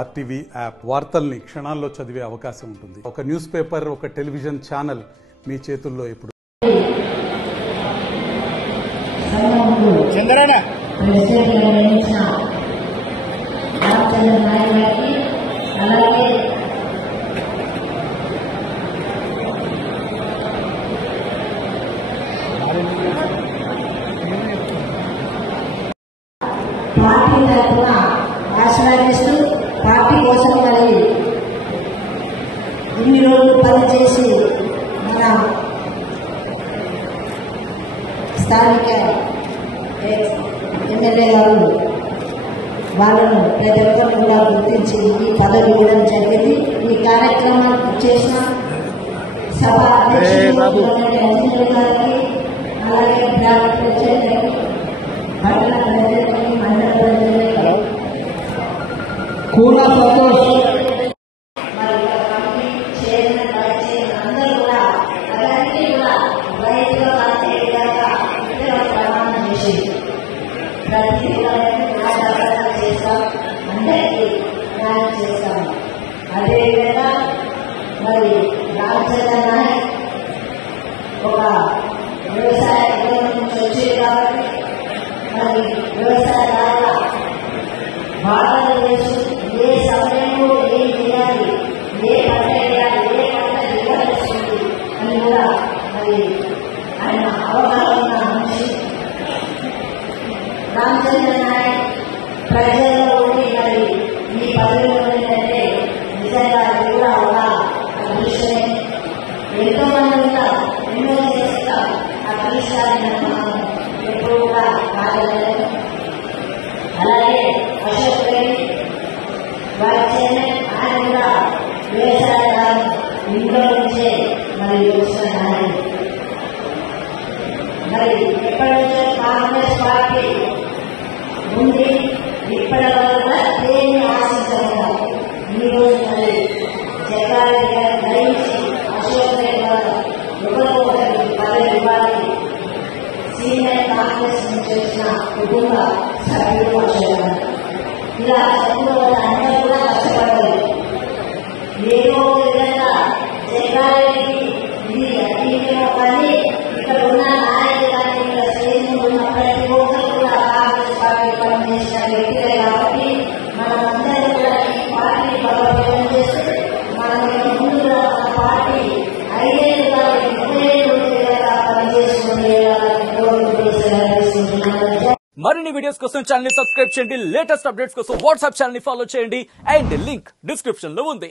RTV app వార్తల్ని క్షణాల్లో చదివే అవకాశం ఉంటుంది. ఒక న్యూస్ పేపర్, ఒక టెలివిజన్ ఛానల్ మీ చేతుల్లో ఎప్పుడు. పార్టీ తరఫున ఆశీర్వదిస్తూ పార్టీ కోసం మరి ఇన్ని రోజులు పనిచేసి మన స్థానిక ఎమ్మెల్యే గారు వాళ్ళను ప్రతి ఒక్కరు కూడా గుర్తించి ఈ పదవి ఇవ్వడం జరిగింది. ఈ కార్యక్రమాలు చేసిన సభ అధ్యక్షులు గారికి, అలాగే గ్రామ ప్రజలకి, పట్టణ ప్రజలకి, మండల ప్రజలకి, కూల సంతోష్ మరి కమిటీ చైర్మన్, వైస్ చైర్మన్ అందరూ కూడా అవన్నీ కూడా రైతుగా వచ్చే విధంగా ప్రమాణం చేసి ప్రతి చేస్తాం, అందరికీ న్యాయం చేస్తాం. అదేవిధంగా మరి రామచంద్ర నాయక్ ఒక వ్యవసాయ కుటుంబం నుంచి వచ్చేది కాబట్టి మరి వ్యవసాయదారుల బాధలు వేసి ఏ సమయంలో ఏం చేయాలి, ఏ పంట వేయాలి, ఏ పంట దిగాలి అని కూడా మరి ఆయన అవగాహన నుంచి రామచంద్ర నాయక్ ప్రజల్లో ఉండి మరి ఈ పదవిలో ఏంటంటే నిజంగా అది కూడా ఒక విషయమే. ఎంతో మంది ఉంటారు, ఎన్నో చేస్తాం, ఆ పరిష్కారాన్ని మనం ఎప్పుడు కూడా కాగలేదు. అలాగే అశోక్ రెడ్డి వైస్ చైర్మన్, ఆయన కూడా వ్యవసాయదారు ఇంట్లో నుంచే మరి వచ్చిన నాయకుడు. మరి ఎప్పటి నుంచో కాంగ్రెస్ పార్టీ ఉంది, ఇప్పటి వరకు దేన్ని ఆశించలేదు. ఈ రోజు మరి జగ్గారెడ్డి గారు గ్రహించి అశోక్ రెడ్డి గారు ఒకరో ఒకరికి పదవి ఇవ్వాలి. సీనియర్ కాంగ్రెస్ నుంచి వచ్చిన కుటుంబ సభ్యులు అశోక్ గారు ఇలా సభ్యుల వల్ల అందరూ కూడా కష్టపడలేదు. ఏదో విధంగా జగ్గారెడ్డికి ఇది అతీతమో కానీ ఇక్కడ ఉన్న నాయకులు కానీ ఇక్కడ శ్రేణులు ఉన్న ప్రతి ఒక్కరు కూడా కాంగ్రెస్ పార్టీ పనిచేసిన వ్యక్తులే కాబట్టి మనమందరం కూడా ఈ పార్టీ బలోపేతం చేస్తూ మనం ముందుగా మన పార్టీ 5 ఏళ్ళు కాదు 30 ఏళ్ళు పనిచేసుకునే వాళ్ళకి కోరుకుంటూ సెలవుస్తున్నాను. మరిన్ని వీడియోస్ కోసం ఛానల్ ని సబ్స్క్రైబ్ చేయండి. లేటెస్ట్ అప్డేట్స్ కోసం వాట్సాప్ ఛానల్ ని ఫాలో చేయండి. అండ్ లింక్ డిస్క్రిప్షన్ లో ఉంది.